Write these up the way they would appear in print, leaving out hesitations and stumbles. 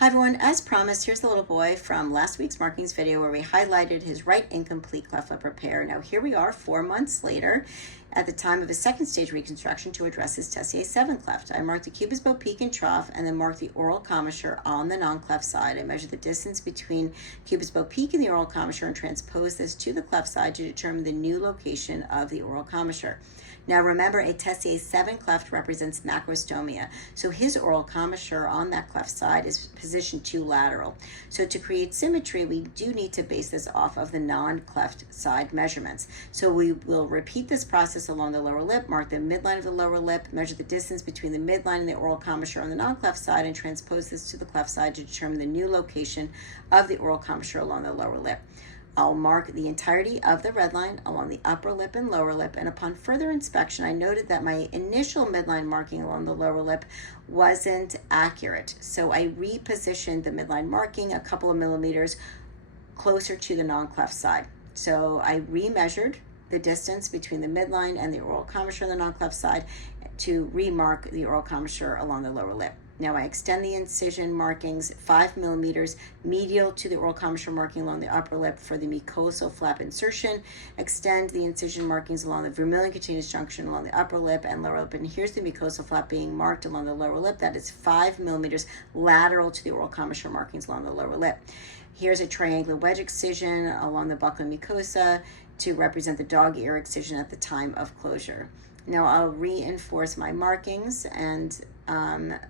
Hi everyone, as promised, here's the little boy from last week's markings video where we highlighted his right incomplete cleft lip repair. Now here we are 4 months later at the time of his second stage reconstruction to address his Tessier 7 cleft. I marked the cubus bow peak and trough and then marked the oral commissure on the non-cleft side. I measured the distance between cubus bow peak and the oral commissure and transposed this to the cleft side to determine the new location of the oral commissure. Now remember, a Tessier 7 cleft represents macrostomia, so his oral commissure on that cleft side is positioned too lateral. So to create symmetry, we do need to base this off of the non-cleft side measurements. So we will repeat this process along the lower lip, mark the midline of the lower lip, measure the distance between the midline and the oral commissure on the non-cleft side, and transpose this to the cleft side to determine the new location of the oral commissure along the lower lip. I'll mark the entirety of the red line along the upper lip and lower lip, and upon further inspection, I noted that my initial midline marking along the lower lip wasn't accurate. So I repositioned the midline marking a couple of millimeters closer to the non-cleft side. So I remeasured the distance between the midline and the oral commissure on the non-cleft side to remark the oral commissure along the lower lip. Now I extend the incision markings 5 millimeters medial to the oral commissure marking along the upper lip for the mucosal flap insertion. Extend the incision markings along the vermilion cutaneous junction along the upper lip and lower lip. And here's the mucosal flap being marked along the lower lip. That is 5 millimeters lateral to the oral commissure markings along the lower lip. Here's a triangular wedge excision along the buccal mucosa to represent the dog ear excision at the time of closure. Now I'll reinforce my markings and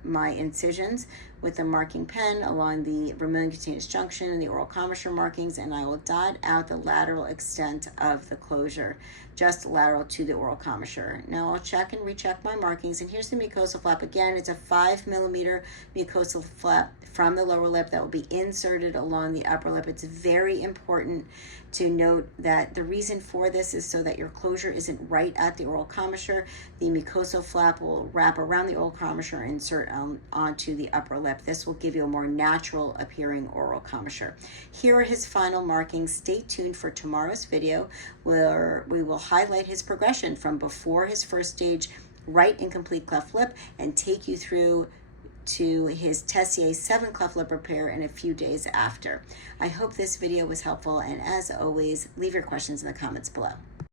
my incisions with the marking pen along the vermilion cutaneous junction and the oral commissure markings, and I will dot out the lateral extent of the closure, just lateral to the oral commissure. Now I'll check and recheck my markings, and here's the mucosal flap. Again, it's a 5 millimeter mucosal flap from the lower lip that will be inserted along the upper lip. It's very important to note that the reason for this is so that your closure isn't right at the oral commissure. The mucosal flap will wrap around the oral commissure and insert onto the upper lip. This will give you a more natural appearing oral commissure. Here are his final markings. Stay tuned for tomorrow's video where we will highlight his progression from before his first stage right incomplete cleft lip and take you through to his Tessier 7 cleft lip repair in a few days after. I hope this video was helpful, and as always, leave your questions in the comments below.